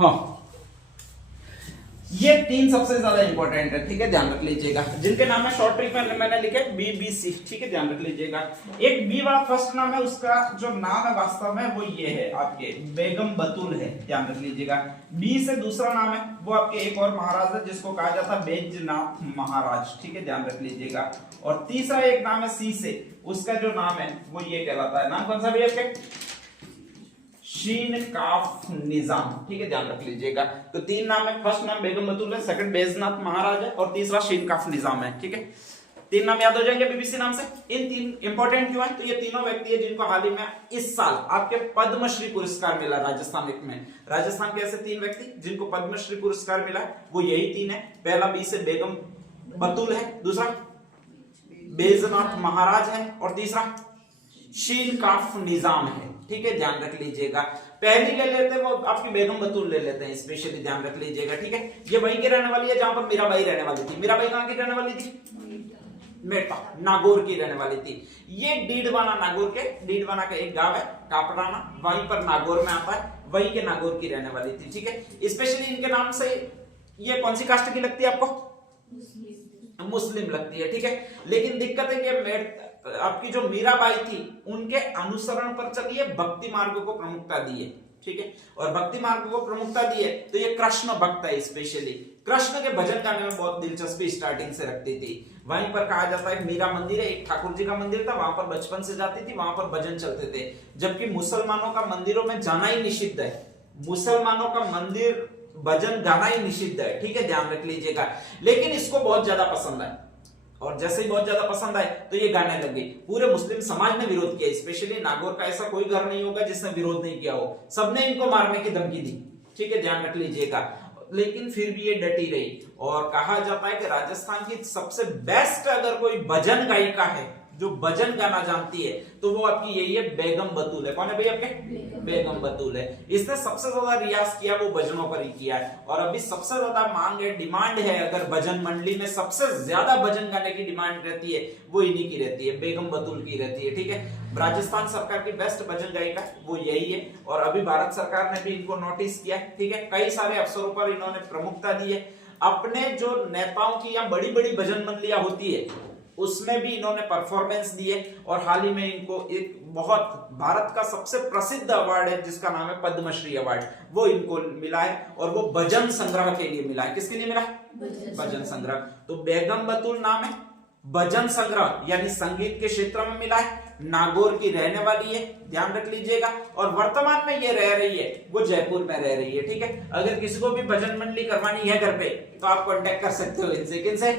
हाँ, ये तीन सबसे ज्यादा इंपॉर्टेंट है, ठीक है, ध्यान रख लीजिएगा, जिनके नाम है शॉर्ट ट्रिक में मैंने लिखे BBC, ठीक है, ध्यान रख लीजिएगा। एक बी वाला फर्स्ट नाम है, उसका जो नाम है वास्तव में वो ये है आपके बेगम बतूल है, ध्यान रख लीजिएगा। बी से दूसरा नाम है वो आपके एक और महाराज है जिसको कहा जाता है बैजनाथ महाराज, ठीक है, ध्यान रख लीजिएगा। और तीसरा एक नाम है सी से, उसका जो नाम है वो ये कहलाता है, नाम कौन सा भैया? शीन काफ निजाम, ठीक है, ध्यान रख लीजिएगा। तो तीन नाम है, फर्स्ट नाम बेगम बतूल है, सेकंड बैजनाथ महाराज है और तीसरा शीन काफ निजाम है, ठीक है। तीन नाम याद हो जाएंगे BBC नाम से। इन तीन इंपॉर्टेंट क्यों है? तो ये तीनों व्यक्ति है जिनको हाल ही में इस साल आपके पद्मश्री पुरस्कार मिला राजस्थान में। राजस्थान के ऐसे तीन व्यक्ति जिनको पद्मश्री पुरस्कार मिला वो यही तीन है। पहला बी से बेगम बतूल है, दूसरा बैजनाथ महाराज है और तीसरा शीन काफ निजाम है, ठीक है, ध्यान रख लीजिएगा। पहली ले लेते हैं वो आपकी बेगम बतूल ले लेते हैं, स्पेशली ध्यान रख लीजिएगा, ठीक है। ये वहीं की रहने वाली है जहां पर मीराबाई रहने वाली थी। मीराबाई कहां की रहने वाली थी? मेटा, नागौर की रहने वाली थी। ये डीडवाना, नागौर के डीडवाना का एक गांव है कापराना, वहीं पर नागौर में आता है, वहीं के नागौर की रहने वाली थी, ठीक है। स्पेशली इनके नाम से ये कौन सी कास्ट की लगती है आपको? मुस्लिम लगती है, ठीक है। लेकिन दिक्कत है कि आपकी जो मीराबाई थी उनके अनुसरण पर चलिए भक्ति मार्ग को प्रमुखता दी है, ठीक है। और भक्ति मार्ग को प्रमुखता दी है तो ये कृष्ण भक्त है, स्पेशली कृष्ण के भजन गाने में बहुत दिलचस्पी स्टार्टिंग से रखती थी। वहीं पर कहा जाता है मीरा मंदिर है, एक ठाकुर जी का मंदिर था, वहां पर बचपन से जाती थी, वहां पर भजन चलते थे। जबकि मुसलमानों का मंदिरों में जाना ही निषिद्ध है, मुसलमानों का मंदिर भजन गाना ही निषिद्ध है, ठीक है, ध्यान रख लीजिएगा। लेकिन इसको बहुत ज्यादा पसंद है और जैसे ही बहुत ज्यादा पसंद आए तो ये गाने लग गई। पूरे मुस्लिम समाज ने विरोध किया, स्पेशली नागौर का ऐसा कोई घर नहीं होगा जिसने विरोध नहीं किया हो, सबने इनको मारने की धमकी दी, ठीक है, ध्यान रख लीजिएगा। लेकिन फिर भी ये डटी रही और कहा जाता है कि राजस्थान की सबसे बेस्ट अगर कोई भजन गायिका है जो भजन गाना जानती है तो वो आपकी यही है, बेगम बतूल है। कौन है भाई आपके? बेगम बतूल है। इसने सबसे ज्यादा रियाज किया वो भजनों पर ही किया है और अभी सबसे ज्यादा मांग है, डिमांड है। अगर भजन मंडली में सबसे ज्यादा भजन गाने की डिमांड रहती है वो इन्हीं की रहती है, बेगम बतूल की रहती है, ठीक है। राजस्थान सरकार की बेस्ट भजन गायिका वो यही है और अभी भारत सरकार ने भी इनको नोटिस किया, ठीक है। कई सारे अवसरों पर इन्होंने प्रमुखता दी है। अपने जो नेताओं की या बड़ी बड़ी भजन मंडलियां होती है उसमें भी इन्होंने परफॉर्मेंस दी है और हाल ही में इनको एक बहुत भारत का सबसे प्रसिद्ध अवार्ड है जिसका नाम है पद्मश्री अवार्ड, वो इनको मिला है और वो भजन संग्रह के लिए मिला है। किसके लिए मिला? भजन संग्रह। तो बेगम बतूल नाम है, भजन संग्रह यानी संगीत के क्षेत्र में मिला है, नागौर की रहने वाली है, ध्यान रख लीजिएगा। और वर्तमान में ये रह रही है वो जयपुर में रह रही है, ठीक है। अगर किसी को भी भजन मंडली करवानी है घर पे तो आप कांटेक्ट कर सकते हो इनसे, किनसे?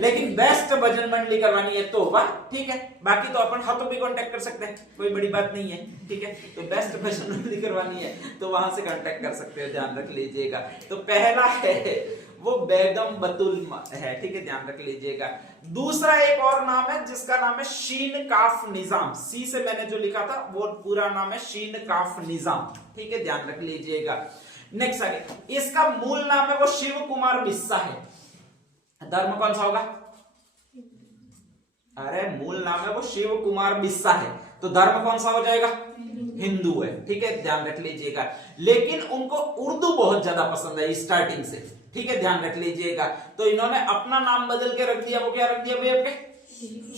लेकिन बेस्ट भजन मंडली करवानी है तो वाह, ठीक है। बाकी तो अपन हाथों भी कांटेक्ट कर सकते हैं, कोई बड़ी बात नहीं है, ठीक है। तो बेस्ट भजन मंडली करवानी है तो वहां से कांटेक्ट कर सकते हो, ध्यान रख लीजिएगा। तो पहला है वो बेगम बतूल है, ठीक है, ध्यान रख लीजिएगा। दूसरा एक और नाम है जिसका नाम है शीन काफ निजाम। सी से मैंने जो लिखा था वो पूरा नाम है शीन काफ निजाम, ठीक है, ध्यान रख लीजिएगा। नेक्स्ट आगे, इसका मूल नाम है वो शिव कुमार बिस्सा है। धर्म कौन सा होगा? अरे मूल नाम है वो शिव कुमार बिस्सा है तो धर्म कौन सा हो जाएगा? हिंदू है, ठीक है, ध्यान रख लीजिएगा। लेकिन उनको उर्दू बहुत ज्यादा पसंद है स्टार्टिंग से, ठीक है, ध्यान रख लीजिएगा। तो इन्होंने अपना नाम बदल के रख दिया, वो क्या रख दिया भाई आपके?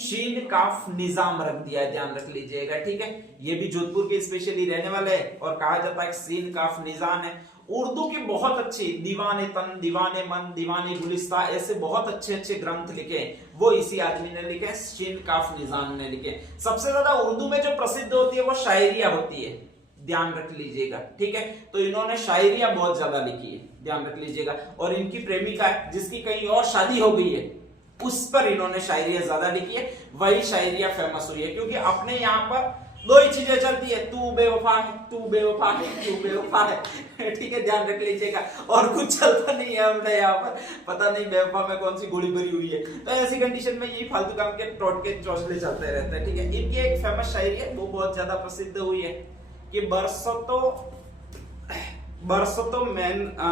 शीन काफ निजाम रख दिया है, ध्यान रख लीजिएगा, ठीक है। ये भी जोधपुर के स्पेशली रहने वाले हैं और कहा जाता है शीन काफ निजाम है। उर्दू की बहुत अच्छी दीवाने तन, दीवाने मन, दीवाने गुलिस्ता, ऐसे बहुत अच्छे अच्छे ग्रंथ लिखे वो इसी आदमी ने लिखे, शीन काफ निजाम ने लिखे। सबसे ज्यादा उर्दू में जो प्रसिद्ध होती है वो शायरिया होती है, ध्यान रख लीजिएगा, ठीक है। तो इन्होंने शायरिया बहुत ज्यादा लिखी है, ध्यान रख लीजिएगा। और इनकी प्रेमिका है जिसकी कहीं और शादी हो गई है उस पर इन्होंने शायरिया ज्यादा लिखी है, वही शायरिया फेमस हुई है। क्योंकि अपने यहाँ पर दो ही चीजें चलती है, तू बेवफा है, तू बेवफा है, तू बेवफा है, ठीक है, ध्यान रख लीजिएगा। और कुछ चलता नहीं है हमने यहाँ पर, पता नहीं बेवफा में कौन सी गोली भरी हुई है। तो ऐसी कंडीशन में यही फालतू काम के टोटके चौचले चलते रहते हैं, ठीक है। इनकी एक फेमस शायरी है वो बहुत ज्यादा प्रसिद्ध हुई है कि बरसों तो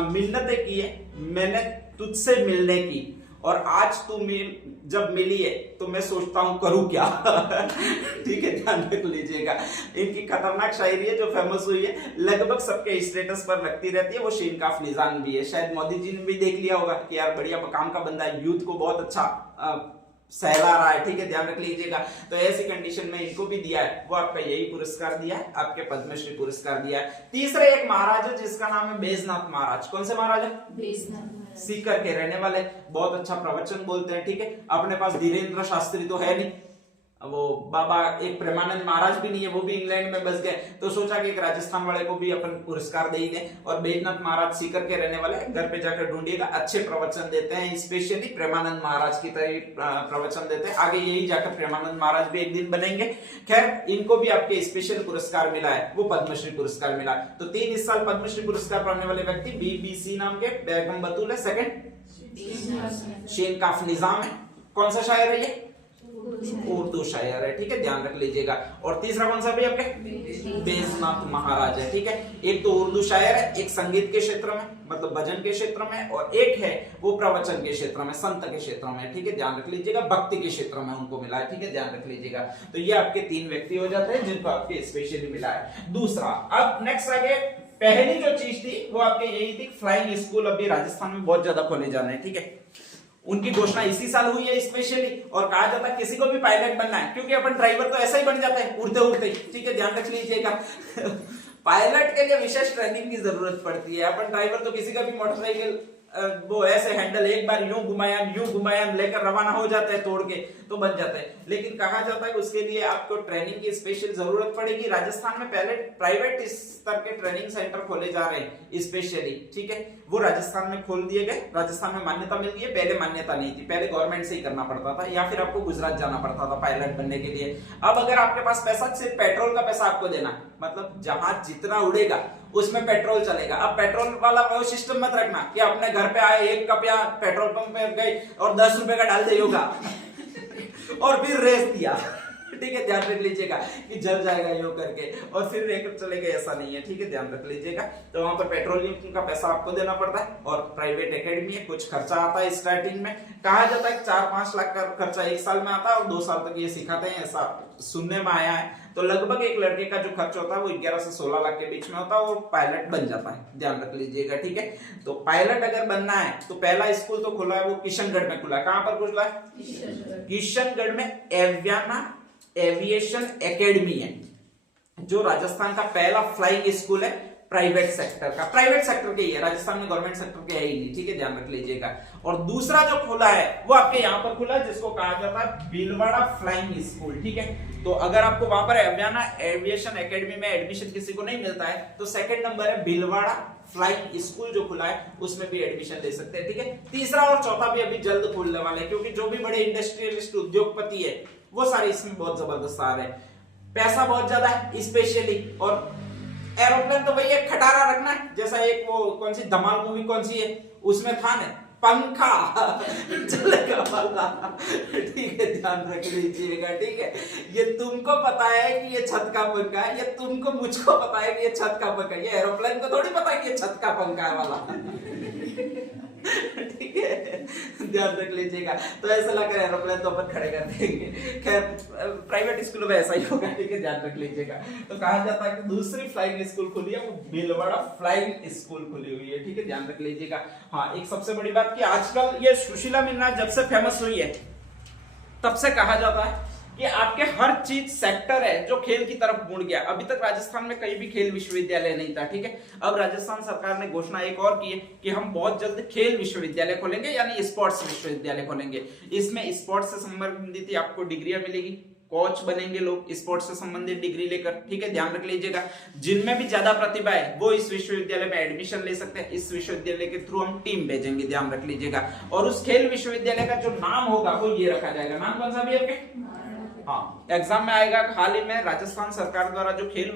मिन्नतें की है मैंने तुझसे मिलने की और आज तू जब मिली है तो मैं सोचता हूं करूं क्या। ठीक है, ध्यान रख लीजिएगा। इनकी खतरनाक शायरी है जो फेमस हुई है, लगभग सबके स्टेटस पर लगती रहती है, वो शिनकाफ निजाम भी है। शायद मोदी जी ने भी देख लिया होगा कि यार बढ़िया काम का बंदा है, यूथ को बहुत अच्छा सहला रहा है। ठीक है, ध्यान रख लीजिएगा। तो ऐसी कंडीशन में इनको भी दिया है, वो आपका यही पुरस्कार दिया है, आपके पद्मश्री पुरस्कार दिया है। तीसरे एक महाराज है जिसका नाम है बैजनाथ महाराज। कौन से महाराज है? बैजनाथ। सीकर के रहने वाले, बहुत अच्छा प्रवचन बोलते हैं। ठीक है, अपने पास धीरेन्द्र शास्त्री तो है नहीं, वो बाबा एक प्रेमानंद महाराज भी नहीं है, वो भी इंग्लैंड में बस गए, तो सोचा कि एक राजस्थान वाले को भी अपन पुरस्कार दे ही दें। और बैजनाथ महाराज सीकर के रहने वाले, घर पे जाकर ढूंढिएगा, अच्छे प्रवचन देते हैं, स्पेशली प्रेमानंद महाराज की तरह प्रवचन देते हैं। आगे यही जाकर प्रेमानंद महाराज भी एक दिन बनेंगे। खैर, इनको भी आपके स्पेशल पुरस्कार मिला है, वो पद्मश्री पुरस्कार मिला। तो 3 इस साल पद्मश्री पुरस्कार पाने वाले व्यक्ति बीबीसी नाम के बेगम बतूल है, सेकंड शिनकाफ निजाम है। कौन सा शायर है ये? उर्दू शायर है। ठीक है, ध्यान रख लीजिएगा। और तीसरा कौन सा भी आपके? बैजनाथ महाराज है। ठीक है, एक तो उर्दू शायर है, एक संगीत के क्षेत्र में मतलब भजन के क्षेत्र में, और एक है वो प्रवचन के क्षेत्र में, संत के क्षेत्र में। ठीक है, ध्यान रख लीजिएगा। भक्ति के क्षेत्र में उनको मिला है। ठीक है, ध्यान रख लीजिएगा। तो ये आपके 3 व्यक्ति हो जाते हैं जिनको आपके स्पेशली मिला है। दूसरा, अब नेक्स्ट आगे पहली जो चीज थी वो आपके यही थी, फ्लाइंग स्कूल अभी राजस्थान में बहुत ज्यादा खोले जाने हैं। ठीक है, उनकी घोषणा इसी साल हुई है स्पेशली, और कहा जाता है किसी को भी पायलट बनना है, क्योंकि अपन ड्राइवर तो ऐसा ही बन जाते हैं उड़ते उड़ते। ठीक है, ध्यान रख लीजिएगा। पायलट के लिए विशेष ट्रेनिंग की जरूरत पड़ती है। अपन ड्राइवर तो किसी का भी मोटरसाइकिल वो ऐसे हैंडल एक बार यूं घुमाया लेकर रवाना हो जाता है, तोड़ के तो बन जाता है। लेकिन कहा जाता है कि उसके लिए आपको ट्रेनिंग की स्पेशल जरूरत पड़ेगी। राजस्थान में पहले प्राइवेट स्तर के ट्रेनिंग सेंटर खोले जा रहे हैं स्पेशली। ठीक है, वो राजस्थान में खोल दिए गए, राजस्थान में मान्यता मिल गई है। पहले मान्यता नहीं थी, पहले गवर्नमेंट से ही करना पड़ता था, या फिर आपको गुजरात जाना पड़ता था पायलट बनने के लिए। अब अगर आपके पास पैसा, सिर्फ पेट्रोल का पैसा आपको देना, मतलब जहाज जितना उड़ेगा उसमें पेट्रोल चलेगा। अब पेट्रोल वाला वो सिस्टम मत रखना कि अपने घर पे आए, एक कप या पेट्रोल पंप पे गए और 10 रुपए का डाल दे होगा और फिर रेस दिया। ठीक है, ध्यान रख लीजिएगा कि जल जाएगा यो करके और फिर लेकर चले गए, ऐसा नहीं है। ठीक है, ध्यान रख लीजिएगा। तो वहां पर पेट्रोलियम का पैसा आपको देना पड़ता है, और प्राइवेट एकेडमी है, कुछ खर्चा आता है स्टार्टिंग में। कहा जाता है 4-5 लाख का खर्चा 1 साल में आता है, और 2 साल तक ये सिखाते हैं, ऐसा सुनने में आया है। तो लगभग एक लड़के का जो खर्च होता है वो 11 से 16 लाख के बीच में होता है, और पायलट बन जाता है। ध्यान रख लीजिएगा। ठीक है, तो पायलट अगर बनना है तो पहला स्कूल तो खुला है, वो किशनगढ़ में खुला है। कहां पर खुला है? किशनगढ़ में एविएशन एकेडमी है, जो राजस्थान का पहला फ्लाइंग स्कूल है प्राइवेट सेक्टर का। प्राइवेट सेक्टर के ही है, राजस्थान में गवर्नमेंट सेक्टर के है ही नहीं। ठीक है, ध्यान रख लीजिएगा। और दूसरा जो खुला है वो आपके यहाँ पर खुला है, जिसको कहा जाता है भीलवाड़ा फ्लाइंग स्कूल। ठीक है, तो अगर आपको वहां पर एविएशन एकेडमी में एडमिशन किसी को नहीं मिलता है तो सेकंड नंबर है भीलवाड़ा फ्लाइंग स्कूल जो खुला है, उसमें भी एडमिशन ले सकते हैं। ठीक है, तीसरा और चौथा भी अभी जल्द खुलने वाले हैं, क्योंकि जो भी बड़े इंडस्ट्रियलिस्ट उद्योगपति है वो सारे इसमें बहुत जबरदस्त आ रहे हैं। पैसा बहुत ज्यादा है स्पेशली, और एरोप्लेन तो भैया एक खटारा रखना है, जैसा एक वो कौन सी धमाल मूवी कौन सी है उसमें था ना, पंखा चलेगा वाला। ठीक है, ध्यान रख लीजिएगा। ठीक है, ये तुमको पता है कि ये छत का पंखा है, ये तुमको मुझको पता है कि ये छत का पंखा है, ये एरोप्लेन को थोड़ी पता है कि ये छत का पंखा है वाला। ठीक है, ध्यान रख लीजिएगा। तो ऐसा लग रहा है एरोप्लेन तो अपन खड़े कर देंगे। खैर, प्राइवेट स्कूलों में ऐसा ही होगा। ठीक है, ध्यान रख लीजिएगा। तो कहा जाता है कि दूसरी फ्लाइंग स्कूल खुली है, वो भीलवाड़ा फ्लाइंग स्कूल खुली हुई है। ठीक है, ध्यान रख लीजिएगा। हाँ, एक सबसे बड़ी बात कि आजकल ये सुशीला मिन्ना जब से फेमस हुई है तब से कहा जाता है कि आपके हर चीज सेक्टर है जो खेल की तरफ मुड़ गया। अभी तक राजस्थान में कहीं भी खेल विश्वविद्यालय नहीं था। ठीक है, अब राजस्थान सरकार ने घोषणा एक और की है कि हम बहुत जल्द खेल विश्वविद्यालय खोलेंगे, यानी स्पोर्ट्स विश्वविद्यालय खोलेंगे। इसमें स्पोर्ट्स से संबंधित आपको डिग्रियां मिलेगी, कोच बनेंगे लोग स्पोर्ट्स से संबंधित डिग्री लेकर। ठीक है, ध्यान रख लीजिएगा। जिनमें भी ज्यादा प्रतिभा है वो इस विश्वविद्यालय में एडमिशन ले सकते हैं। इस विश्वविद्यालय के थ्रू हम टीम भेजेंगे, ध्यान रख लीजिएगा। और उस खेल विश्वविद्यालय का जो नाम होगा वो ये रखा जाएगा। नाम कौन सा भी आपके? हाँ, एग्जाम में आएगा। हाल ही में राजस्थान सरकार द्वारा जो खेल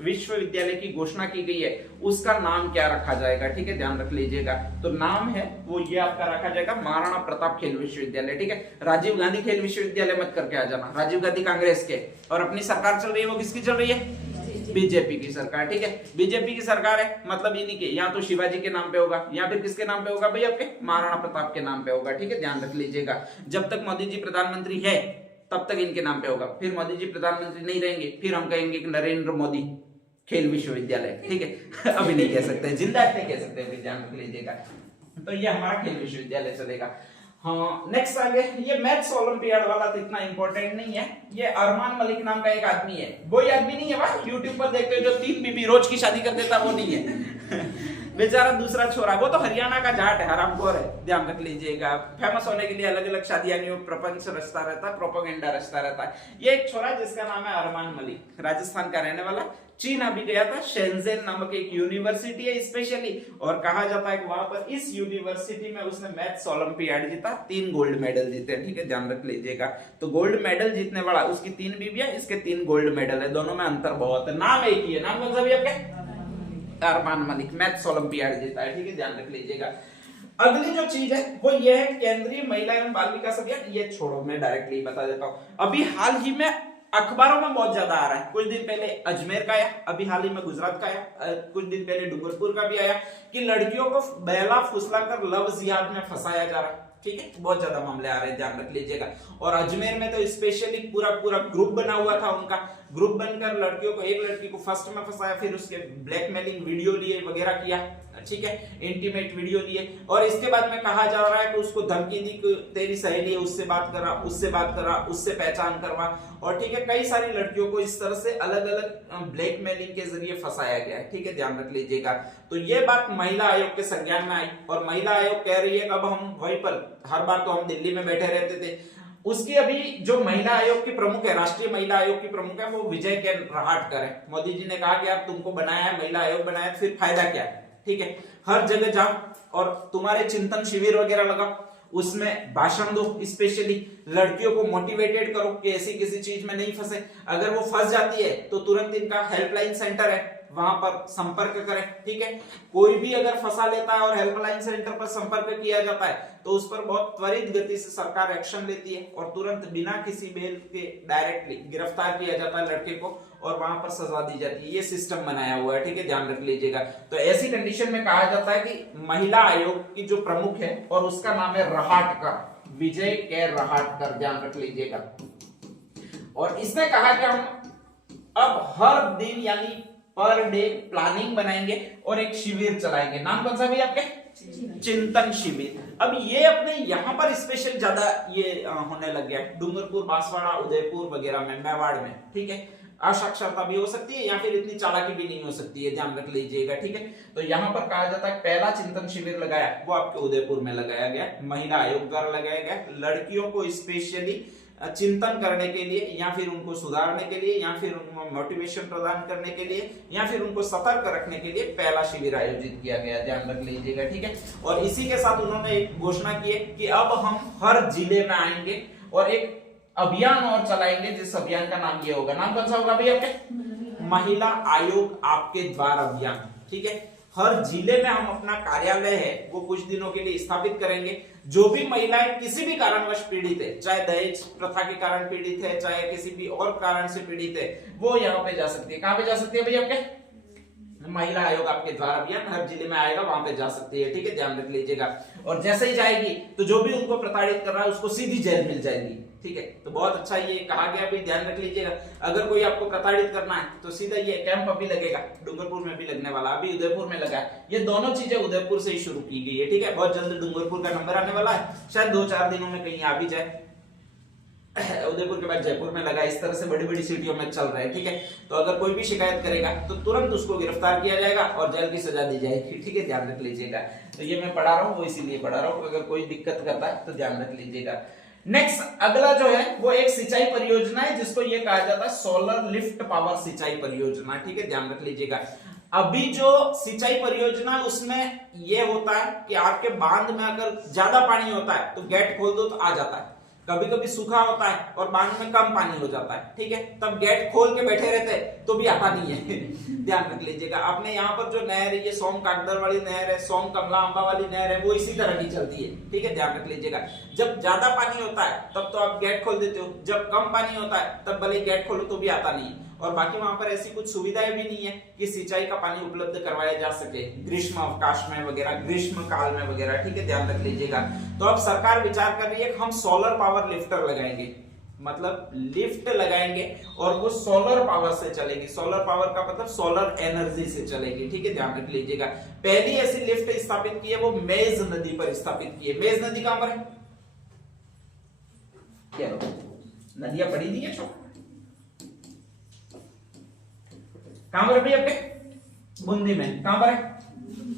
विश्वविद्यालय की घोषणा की गई है उसका नाम क्या रखा जाएगा? ठीक है, ध्यान रख लीजिएगा। तो नाम है वो ये आपका रखा जाएगा महाराणा प्रताप खेल विश्वविद्यालय। ठीक है, राजीव गांधी खेल विश्वविद्यालय मत करके आ जाना, राजीव गांधी कांग्रेस के, और अपनी सरकार चल रही है वो किसकी चल रही है? बीजेपी की सरकार, ठीक है। बीजेपी की सरकार है मतलब इन्हीं के, या तो शिवाजी के नाम पे होगा या फिर किसके नाम पे होगा भाई, आपके महाराणा प्रताप के नाम पे होगा, ठीक है, ध्यान रख लीजिएगा। जब तक मोदी जी प्रधानमंत्री है तब तक इनके नाम पे होगा, फिर मोदी जी प्रधानमंत्री नहीं रहेंगे, फिर हम कहेंगे कि नरेंद्र मोदी खेल विश्वविद्यालय, ठीक है। अभी नहीं कह सकते, जिंदा नहीं कह सकते, ध्यान रख लीजिएगा। तो ये हमारा खेल विश्वविद्यालय चलेगा। हाँ, नेक्स्ट आगे ये मैथ्स ओलंपियाड वाला तो इतना इंपॉर्टेंट नहीं है। ये अरमान मलिक नाम का एक आदमी है, वही आदमी नहीं है भाई यूट्यूब पर देखते हो जो 3 बीबी रोज की शादी कर देता, वो नहीं है। बेचारा दूसरा छोरा, वो तो हरियाणा का जाट है, हरामखोर है, ध्यान रख लीजिएगा। फेमस होने के लिए अलग अलग शादियां प्रपंच रचता रहता है, प्रोपेगेंडा रचता रहता है। ये एक छोरा जिसका नाम है अरमान मलिक, राजस्थान का रहने वाला, चीन अभी गया था, शेंजेन नामक एक यूनिवर्सिटी है स्पेशली, और कहा जाता है कि वहां पर इस यूनिवर्सिटी में उसने मैथ्स ओलंपियाड जीता, 3 गोल्ड मेडल जीते, ठीक है, ध्यान रख लीजिएगा। तो गोल्ड मेडल जीतने वाला, उसकी 3 बीबियां, इसके 3 गोल्ड मेडल है, दोनों में अंतर बहुत है, नाम एक ही है। नाम कौन सा भी आपके? अरमान मलिक, मैथ्स ओलंपियाड जीता है, ठीक है, ध्यान रख लीजिएगा। अगली जो चीज है वो ये है केंद्रीय महिला एवं बाल विकास अभियान। ये छोड़ो, मैं डायरेक्टली बता देता हूं। अभी हाल ही में अखबारों में बहुत ज्यादा आ रहा है, कुछ दिन पहले अजमेर का आया, अभी हाल ही में गुजरात का आया, कुछ दिन पहले डूंगरपुर का भी आया कि लड़कियों को बेला फुसलाकर लव जिहाद में फंसाया जा रहा है, ठीक है, बहुत ज्यादा मामले आ रहे हैं, ध्यान रख लीजिएगा। और अजमेर में तो स्पेशली पूरा ग्रुप बना हुआ था उनका, ग्रुप बनकर लड़कियों को, एक लड़की को फर्स्ट में फंसाया, फिर उसके ब्लैकमेलिंग वीडियो लिए वगैरह किया, ठीक है, इंटीमेट वीडियो लिए, और इसके बाद में कहा जा रहा है कि उसको धमकी दी कि तेरी सहेली है, उससे बात करा, उससे बात करा, उससे पहचान करवा, और ठीक है, कई सारी लड़कियों को इस तरह से अलग अलग ब्लैकमेलिंग के जरिए फंसाया गया है, ठीक है, ध्यान रख लीजिएगा। तो ये बात महिला आयोग के संज्ञान में आई, और महिला आयोग कह रही है कि अब हम वहीं पर, हर बार तो हम दिल्ली में बैठे रहते थे, उसकी अभी जो महिला आयोग की प्रमुख है, राष्ट्रीय महिला आयोग की प्रमुख है, वो विजय के रहाटकर है। मोदी जी ने कहा कि आप तुमको बनाया है, महिला आयोग बनाया, फिर फायदा क्या है, ठीक है, हर जगह जाओ और तुम्हारे चिंतन शिविर वगैरह लगाओ, उसमें भाषण दो, स्पेशली लड़कियों को मोटिवेटेड करो कि ऐसी किसी चीज में नहीं फंसे, अगर वो फंस जाती है तो तुरंत इनका हेल्पलाइन सेंटर है, वहां पर संपर्क करें, ठीक है। कोई भी अगर फंसा लेता है और हेल्पलाइन सेंटर पर संपर्क किया जाता है तो उस पर बहुत त्वरित गति से सरकार एक्शन लेती है और तुरंत बिना किसी बेल के डायरेक्टली गिरफ्तार किया जाता है लड़के को, और वहां पर सजा दी जाती है। ये सिस्टम बनाया हुआ है, ठीक है, ध्यान रख लीजिएगा। तो ऐसी कंडीशन में कहा जाता है कि महिला आयोग की जो प्रमुख है और उसका नाम है रहाटकर, विजय के रहाटकर, ध्यान रख लीजिएगा। और इसने कहा कि हम अब हर दिन यानी पर डे प्लानिंग बनाएंगे और एक शिविर चलाएंगे। नाम कौन सा भी आपके? चिंतन शिविर। अब ये अपने यहाँ पर स्पेशल ज्यादा ये होने लग गया, डूंगरपुर, बांसवाड़ा, उदयपुर वगैरह में, मेवाड़ में, ठीक है। असाक्षरता भी हो सकती है या फिर इतनी चालाकी भी नहीं हो सकती है, ध्यान रख लीजिएगा, ठीक है। तो यहाँ पर कहा जाता है पहला चिंतन शिविर लगाया वो आपके उदयपुर में लगाया गया, महिला आयोग द्वारा लगाया गया, लड़कियों को स्पेशली चिंतन करने के लिए या फिर उनको सुधारने के लिए या फिर उनको मोटिवेशन प्रदान करने के लिए या फिर उनको सतर्क रखने के लिए पहला शिविर आयोजित किया गया, ध्यान रख लीजिएगा, ठीक है। और इसी के साथ उन्होंने एक घोषणा की है कि अब हम हर जिले में आएंगे और एक अभियान और चलाएंगे, जिस अभियान का नाम ये होगा, नाम कौन सा होगा भैया आपके? महिला आयोग आपके द्वार अभियान, ठीक है। हर जिले में हम अपना कार्यालय है वो कुछ दिनों के लिए स्थापित करेंगे। जो भी महिलाएं किसी भी कारणवश पीड़ित है, चाहे दहेज प्रथा के कारण पीड़ित है, चाहे किसी भी और कारण से पीड़ित है, वो यहाँ पे जा सकती है। कहां पे जा सकती है भैया आपके? महिला आयोग आपके द्वारा अभियान हर जिले में आएगा, वहां पे जा सकती है, ठीक है, ध्यान रख लीजिएगा। और जैसे ही जाएगी तो जो भी उनको प्रताड़ित कर रहा है उसको सीधी जेल मिल जाएगी, ठीक है। तो बहुत अच्छा ये कहा गया भी, ध्यान रख लीजिएगा। अगर कोई आपको प्रताड़ित करना है तो सीधा ये कैंप अभी लगेगा, डूंगरपुर में भी लगने वाला, अभी उदयपुर में लगा है। ये दोनों चीजें उदयपुर से ही शुरू की गई है, ठीक है। बहुत जल्द डूंगरपुर का नंबर आने वाला है, शायद 2-4 दिनों में कहीं आ भी जाए। उदयपुर के बाद जयपुर में लगा, इस तरह से बड़ी बड़ी सिटियों में चल रहा है, ठीक है। तो अगर कोई भी शिकायत करेगा तो तुरंत उसको गिरफ्तार किया जाएगा और जेल की सजा दी जाएगी, ठीक है, ध्यान रख लीजिएगा। तो ये मैं पढ़ा रहा हूँ वो इसीलिए पढ़ा रहा हूँ, अगर कोई दिक्कत करता है तो ध्यान रख लीजिएगा। नेक्स्ट अगला जो है वो एक सिंचाई परियोजना है जिसको ये कहा जाता है सोलर लिफ्ट पावर सिंचाई परियोजना, ठीक है, ध्यान रख लीजिएगा। अभी जो सिंचाई परियोजना है उसमें ये होता है कि आपके बांध में अगर ज्यादा पानी होता है तो गेट खोल दो तो आ जाता है, कभी कभी सूखा होता है और बांध में कम पानी हो जाता है, ठीक है, तब गेट खोल के बैठे रहते हैं तो भी आता नहीं है। ध्यान रख लीजिएगा। अपने यहाँ पर जो नहर है, ये सोम कागदर वाली नहर है, सोम कमला अंबा वाली नहर है, वो इसी तरह की चलती है, ठीक है, ध्यान रख लीजिएगा। जब ज्यादा पानी होता है तब तो आप गेट खोल देते हो, जब कम पानी होता है तब भले गेट खोलो तो भी आता नहीं है। और बाकी वहां पर ऐसी कुछ सुविधाएं भी नहीं है कि सिंचाई का पानी उपलब्ध करवाया जा सके ग्रीष्म अवकाश में वगैरह, ग्रीष्म काल में वगैरह, ठीक है, ध्यान रख लीजिएगा। तो अब सरकार विचार कर रही है कि हम सोलर पावर लिफ्टर लगाएंगे, मतलब लिफ्ट लगाएंगे और वो सोलर पावर से चलेगी। सोलर पावर का मतलब सोलर एनर्जी से चलेगी, ठीक है, ध्यान रख लीजिएगा। पहली ऐसी लिफ्ट स्थापित की है वो मेज नदी पर स्थापित की है। मेज नदी कहां पर है? क्या नदियां पड़ी नहीं है छोटा, कहां पर है भैया आपके? बूंदी में। कहां पर है?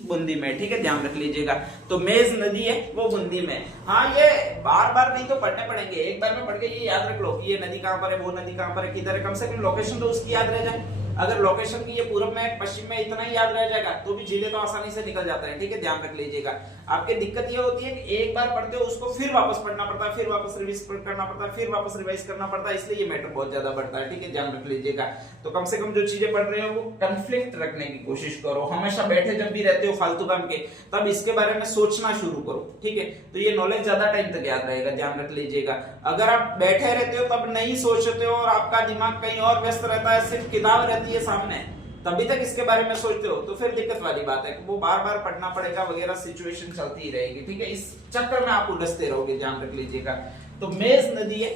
बूंदी में, ठीक है, ध्यान रख लीजिएगा। तो मेज नदी है वो बूंदी में। हाँ, ये बार बार नहीं तो पढ़ने पड़ेंगे, एक बार में पढ़ के ये याद रख लो कि ये नदी कहां पर है, वो नदी कहां पर है, किधर है, कम से कम लोकेशन तो उसकी याद रह जाए। अगर लोकेशन की ये पूर्व में पश्चिम में इतना ही याद रह जाएगा तो भी जिले तो आसानी से निकल जाते हैं, ठीक है, ध्यान रख लीजिएगा। आपके दिक्कत ये होती है कि एक बार पढ़ते हो उसको फिर वापस पढ़ना पड़ता है, फिर वापस रिवाइज करना पड़ता है, फिर वापस रिवाइज करना पड़ता है, इसलिए ये मैटर बहुत ज्यादा बढ़ता है, ठीक है, ध्यान रख लीजिएगा। तो कम से कम जो चीजें पढ़ रहे हो वो कंफ्लिक्ट रखने की कोशिश करो। हमेशा बैठे जब भी रहते हो फालतू काम के, तब इसके बारे में सोचना शुरू करो, ठीक है, तो ये नॉलेज ज्यादा टाइम तक याद रहेगा, ध्यान रख लीजिएगा। अगर आप बैठे रहते हो तब नहीं सोचते हो और आपका दिमाग कहीं और व्यस्त रहता है, सिर्फ किताब रहती है सामने, तभी तक इसके बारे में सोचते हो, तो फिर दिक्कत वाली बात है, वो बार बार पढ़ना पड़ेगा वगैरह, सिचुएशन चलती ही रहेगी, ठीक है, इस चक्कर में आप उलझते रहोगे, ध्यान रख लीजिएगा। तो मेज नदी है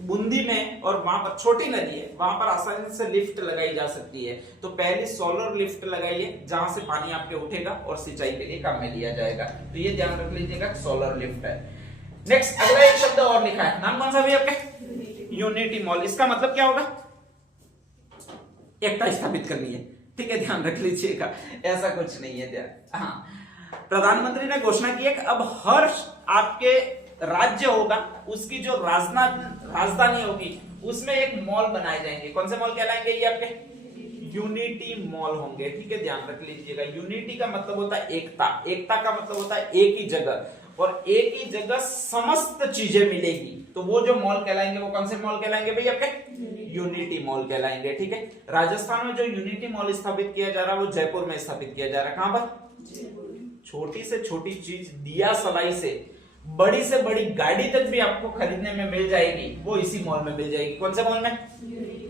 बूंदी में और वहां पर छोटी नदी है, वहां पर आसानी से लिफ्ट लगाई जा सकती है। तो पहली सोलर लिफ्ट लगाइए जहां से पानी आपके उठेगा और सिंचाई के लिए काम में लिया जाएगा। तो ये ध्यान रख लीजिएगा, सोलर लिफ्ट है। नेक्स्ट अगला एक शब्द और लिखा है, नाम कौन सा भी आपके? Unity mall. इसका मतलब क्या होगा? एकता स्थापित करनी है, ठीक है, ध्यान रख लीजिएगा, ऐसा कुछ नहीं है ध्यान। हाँ, प्रधानमंत्री ने घोषणा की है कि अब हर आपके राज्य होगा उसकी जो राजधानी होगी उसमें एक मॉल बनाए जाएंगे। कौन से मॉल कहलाएंगे ये आपके? यूनिटी मॉल होंगे, ठीक है, ध्यान रख लीजिएगा। यूनिटी का मतलब होता है एकता, एकता का मतलब होता है एक ही जगह, और एक ही जगह समस्त चीजें मिलेगी, तो वो जो मॉल कहलाएंगे वो कौन से मॉल कहलाएंगे भैया आपके? यूनिटी मॉल कहलाएंगे, ठीक है। राजस्थान में जो यूनिटी मॉल स्थापित किया जा रहा है वो जयपुर में स्थापित किया जा रहा है। कहां पर? छोटी से छोटी चीज दिया सलाई से बड़ी गाड़ी तक भी आपको खरीदने में मिल जाएगी, वो इसी मॉल में मिल जाएगी। कौन से मॉल में?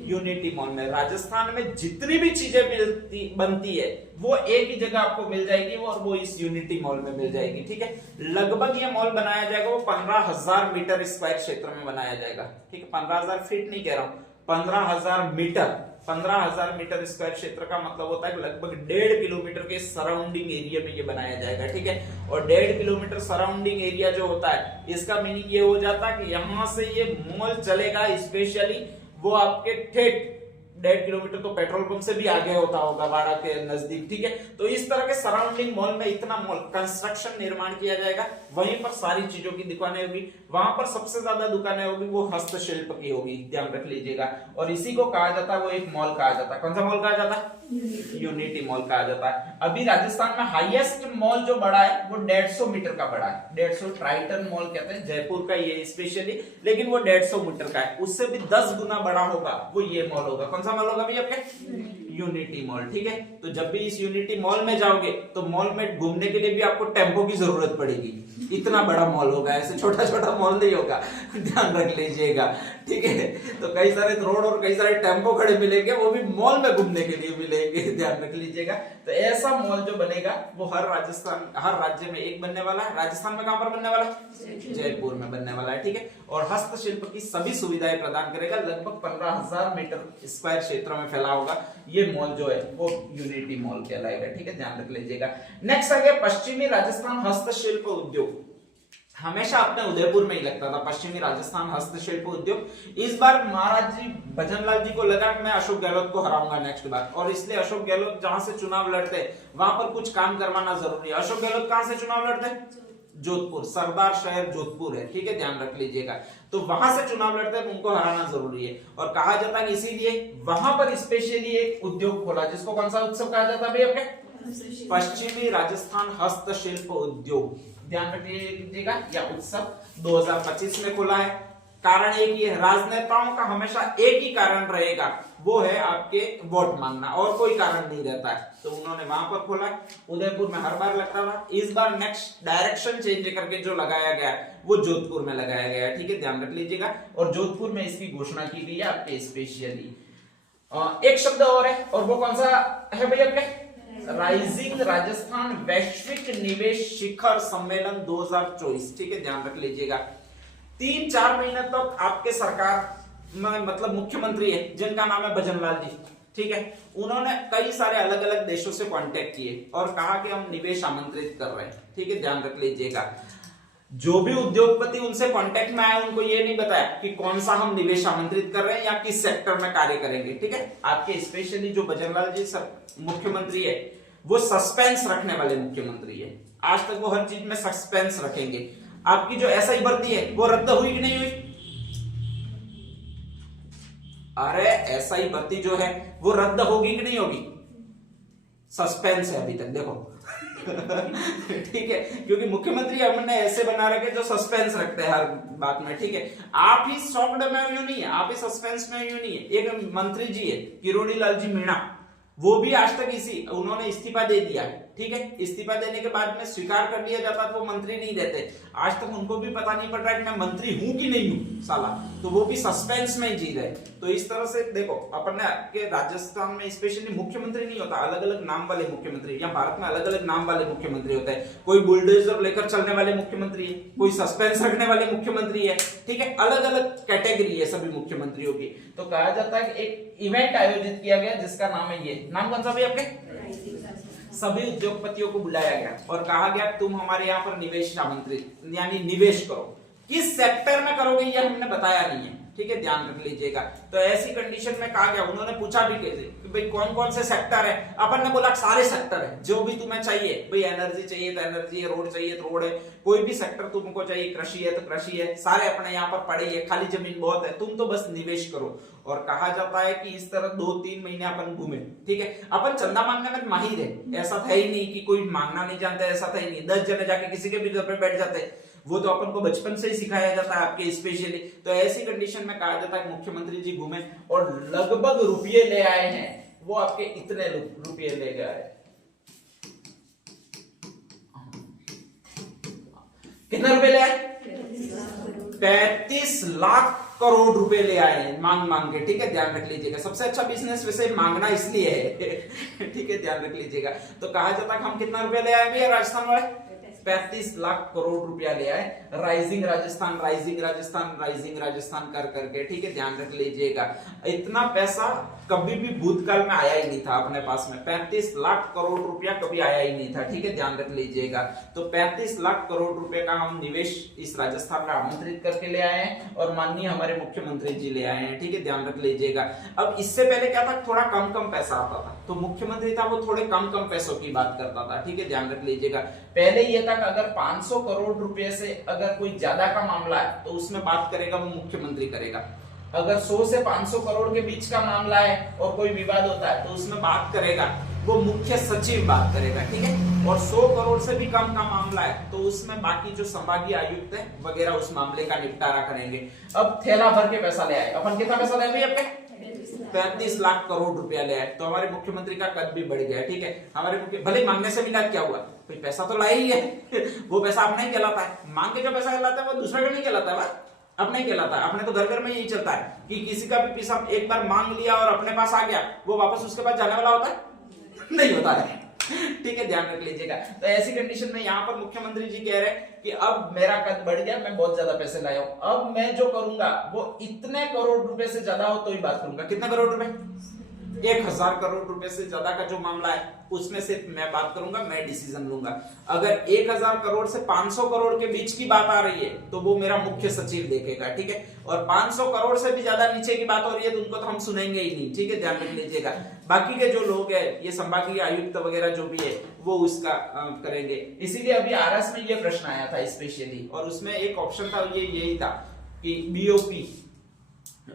यूनिटी मॉल में। राजस्थान में जितनी भी चीजें बनती है वो एक ही जगह आपको मिल जाएगी, और वो इस यूनिटी मॉल में मिल जाएगी, ठीक है। लगभग ये मॉल बनाया जाएगा वो 15,000 मीटर स्क्वायर क्षेत्र में बनाया जाएगा, ठीक है, 15,000 फीट नहीं कह रहा हूं, 15,000 मीटर। 15,000 मीटर स्क्वायर क्षेत्र का मतलब होता है लगभग 1.5 किलोमीटर के सराउंडिंग एरिया में ये बनाया जाएगा, ठीक है। और 1.5 किलोमीटर सराउंडिंग एरिया जो होता है, इसका मीनिंग ये हो जाता है कि यहां से ये मॉल चलेगा, स्पेशली वो आपके ठेठ 1.5 किलोमीटर तो पेट्रोल पंप से भी आगे होता होगा, वाड़ा के नजदीक, ठीक है। तो इस तरह के सराउंडिंग मॉल में इतना मॉल कंस्ट्रक्शन निर्माण किया जाएगा, वहीं पर सारी चीजों की दुकानें होगी, वहां पर सबसे ज्यादा दुकानें होगी वो हस्तशिल्प की होगी, ध्यान रख लीजिएगा। और इसी को कहा जाता है, वो एक मॉल कहा जाता है। कौन सा मॉल कहा जाता है? यूनिटी मॉल कहा जाता है। अभी राजस्थान में हाईएस्ट मॉल जो बड़ा है वो 150 मीटर का बड़ा है, 150 ट्राइटन मॉल कहते हैं, जयपुर का ये स्पेशली, लेकिन वो 150 मीटर का है। उससे भी 10 गुना बड़ा होगा वो ये मॉल होगा। कौन सा मॉल होगा भैया आपके? यूनिटी मॉल, ठीक है। तो जब भी इस यूनिटी मॉल में जाओगे तो मॉल में घूमने के लिए भी आपको टेम्पो की जरूरत पड़ेगी, इतना बड़ा मॉल होगा, ऐसे छोटा छोटा मॉल नहीं होगा, ध्यान रख लीजिएगा, ठीक है। तो कई सारे रोड और कई सारे टेम्पो खड़े मिलेंगे, वो भी मॉल में घूमने के लिए मिलेंगे, ध्यान रख लीजिएगा। तो ऐसा मॉल जो बनेगा वो हर राज्य में एक बनने वाला है। राजस्थान में कहां पर बनने वाला है? जयपुर में बनने वाला है, ठीक है। और हस्तशिल्प की सभी सुविधाएं प्रदान करेगा, लगभग 15,000 मीटर स्क्वायर क्षेत्र में फैला होगा ये मॉल जो है वो यूनिटी मॉल कहलाएगा, ठीक है, ध्यान रख लीजिएगा। नेक्स्ट आ गया पश्चिमी राजस्थान हस्तशिल्प उद्योग। हमेशा अपने उदयपुर में ही लगता था पश्चिमी राजस्थान हस्तशिल्प उद्योग। इस बार महाराज जी भजनलाल जी को लगा कि मैं अशोक गहलोत को हराऊंगा नेक्स्ट बार, और इसलिए अशोक गहलोत जहां से चुनाव लड़ते वहां पर कुछ काम करवाना जरूरी है। अशोक गहलोत कहां से चुनाव लड़ते? जोधपुर, सरदार शहर जोधपुर है, ठीक है, ध्यान रख लीजिएगा। तो वहां से चुनाव लड़ते हैं, उनको हराना जरूरी है। और कहा जाता है इसीलिए वहां पर स्पेशली एक उद्योग खोला, जिसको कौन सा उत्सव कहा जाता है भैया आपके? पश्चिमी राजस्थान हस्तशिल्प उद्योग, ध्यान रख लीजिएगा। या उत्सव 2025 में खुला है। कारण एक ही है, राजनेताओं का हमेशा एक ही कारण रहेगा, वो है आपके वोट मांगना, और कोई कारण नहीं रहता है। तो उन्होंने वहां पर खोला। उदयपुर में हर बार लगता था, इस बार नेक्स्ट डायरेक्शन चेंज करके जो लगाया गया वो जोधपुर में लगाया गया है, ठीक है, ध्यान रख लीजिएगा। और जोधपुर में इसकी घोषणा की गई है आपके स्पेशली। एक शब्द और है, और वो कौन सा है भैया आपके? राइजिंग राजस्थान वैश्विक निवेश शिखर सम्मेलन 2024। ठीक है, ध्यान रख लीजिएगा। 3-4 महीने तक आपके सरकार में मतलब मुख्यमंत्री है जिनका नाम है भजनलाल जी। ठीक है, उन्होंने कई सारे अलग अलग देशों से कांटेक्ट किए और कहा कि हम निवेश आमंत्रित कर रहे हैं। ठीक है, ध्यान रख लीजिएगा। जो भी उद्योगपति उनसे कांटेक्ट में आए उनको ये नहीं बताया कि कौन सा हम निवेश आमंत्रित कर रहे हैं या किस सेक्टर में कार्य करेंगे। ठीक है, आपके स्पेशली जो भजनलाल जी मुख्यमंत्री है वो सस्पेंस रखने वाले मुख्यमंत्री है। आज तक वो हर चीज में सस्पेंस रखेंगे। आपकी जो एसआई भर्ती है वो रद्द हुई कि नहीं हुई? अरे एसआई भर्ती जो है वो रद्द होगी कि नहीं होगी? सस्पेंस है अभी तक, देखो। ठीक है, क्योंकि मुख्यमंत्री हमने ऐसे बना रखे जो सस्पेंस रखते हैं हर बात में। ठीक है, आप ही शॉक्ड में यूं नहीं है, आप ही सस्पेंस में यूं नहीं है। एक मंत्री जी है किरोड़ी लाल जी मीणा, वो भी आज तक उन्होंने इस्तीफा दे दिया। ठीक है, इस्तीफा देने के बाद में स्वीकार कर लिया जाता तो वो मंत्री नहीं रहते। आज तक उनको भी पता नहीं पड़ रहा है कि मैं मंत्री हूं कि नहीं हूं साला, तो वो भी सस्पेंस में ही जी रहे। तो इस तरह से देखो, अपने के राजस्थान में स्पेशली मुख्यमंत्री नहीं होता, अलग अलग नाम वाले मुख्यमंत्री, या भारत में अलग अलग नाम वाले मुख्यमंत्री होते हैं। कोई बुलडोजर लेकर चलने वाले मुख्यमंत्री है, कोई सस्पेंस रखने वाले मुख्यमंत्री है। ठीक है, अलग अलग कैटेगरी है सभी मुख्यमंत्रियों की। तो कहा जाता है कि एक इवेंट आयोजित किया गया जिसका नाम है ये, नाम कौन सा भी आपके? सभी उद्योगपतियों को बुलाया गया और कहा गया तुम हमारे यहाँ पर निवेश आमंत्रित यानी निवेश करो। किस सेक्टर में करोगे ये हमने बताया नहीं है। ठीक है, ध्यान रख लीजिएगा। तो ऐसी कंडीशन में कहा गया, उन्होंने पूछा भी कैसे कि भाई कौन कौन से सेक्टर है। अपन ने बोला सारे सेक्टर है, जो भी तुम्हें चाहिए। भाई एनर्जी चाहिए तो एनर्जी है, रोड चाहिए तो रोड है, कोई भी सेक्टर तुमको चाहिए, कृषि है तो कृषि है, सारे अपने यहाँ पर पड़े है, खाली जमीन बहुत है, तुम तो बस निवेश करो। और कहा जाता है कि इस तरह 2-3 महीने अपन घूमे। ठीक है, अपन चंदा मांगने में माहिर है, ऐसा था ही नहीं कि कोई मांगना नहीं जानता, ऐसा था ही नहीं। 10 जने जाके किसी के भी घर पे बैठ जाते, वो तो अपन को बचपन से ही सिखाया जाता है आपके स्पेशली। तो ऐसी कंडीशन में कहा जाता है मुख्यमंत्री जी घूमे और लगभग रुपये ले आए हैं। वो आपके इतने रुपये ले गए, कितने रुपए ले आए? 35 लाख करोड़ रुपए ले आए हैं मांग मांग के। ठीक है, ध्यान रख लीजिएगा। सबसे अच्छा बिजनेस वैसे मांगना इसलिए है। ठीक है, ध्यान रख लीजिएगा। तो कहा जाता है कि हम कितना रुपया ले आए भैया राजस्थान वाले? 35 लाख करोड़ रुपया ले आए। Rising Rajasthan, rising Rajasthan, rising Rajasthan कर करके। ठीक है, ध्यान रख लीजिएगा। इतना पैसा कभी भी भूतकाल में आया ही नहीं था अपने पास में। 35 लाख करोड़ रुपया कभी आया ही नहीं था। ठीक है, ध्यान रख लीजिएगा। तो 35 लाख करोड़ रुपए का हम निवेश इस राजस्थान में आमंत्रित करके ले आए हैं और माननीय हमारे मुख्यमंत्री जी ले आए हैं। ठीक है, ध्यान रख लीजिएगा। अब इससे पहले क्या था, थोड़ा कम कम पैसा आता था, तो मुख्यमंत्री था वो थोड़े कम कम पैसों की बात करता था। ठीक है, ध्यान रख लीजिएगा। पहले ये था कि अगर 500 करोड़ रुपए से अगर कोई ज्यादा का मामला है तो उसमें बात करेगा वो मुख्यमंत्री करेगा। अगर 100 से 500 करोड़ के बीच का मामला है और कोई विवाद होता है तो उसमें बात करेगा वो मुख्य सचिव बात करेगा। ठीक है, और 100 करोड़ से भी कम का मामला है तो उसमें बाकी जो संभागीय आयुक्त है वगैरह उस मामले का निपटारा करेंगे। अब थैला भर के पैसा ले आए अपन। कितना पैसा ले आए आपके? 35 लाख करोड़ रुपया ले आए। तो हमारे मुख्यमंत्री का कद भी बढ़ गया। ठीक है, हमारे भले मांगने से मिला, क्या हुआ, कोई पैसा तो लाया ही है। वो पैसा अपना ही कहलाता है। मांग के जो पैसा कहलाता है वो दूसरा का नहीं कहलाता है, अपने ही कहलाता है। अपने तो घर घर में यही चलता है कि किसी का भी पैसा एक बार मांग लिया और अपने पास आ गया, वो वापस उसके पास जाने वाला होता है? नहीं होता है। ठीक है, ध्यान रख लीजिएगा। तो ऐसी कंडीशन में यहाँ पर मुख्यमंत्री जी कह रहे हैं कि अब मेरा कद बढ़ गया, मैं बहुत ज्यादा पैसे लाया हूं, अब मैं जो करूंगा वो इतने करोड़ रुपए से ज्यादा हो तो ही बात करूंगा। कितने करोड़ रुपए? 1000 करोड़ रुपए से ज्यादा का जो मामला है उसमें सिर्फ मैं बात करूंगा, मैं डिसीजन लूंगा। अगर 1000 करोड़ से 500 करोड़ के बीच की बात आ रही है तो वो मेरा मुख्य सचिव देखेगा। ठीक है, और 500 करोड़ से भी ज्यादा नीचे की बात हो रही है तो उनको तो हम सुनेंगे ही नहीं। ठीक है, ध्यान रख लीजिएगा। बाकी के जो लोग है, ये संभागीय आयुक्त वगैरह जो भी है वो उसका करेंगे। इसीलिए अभी आरएस में ये प्रश्न आया था स्पेशली, और उसमें एक ऑप्शन था, ये यही था कि बीओपी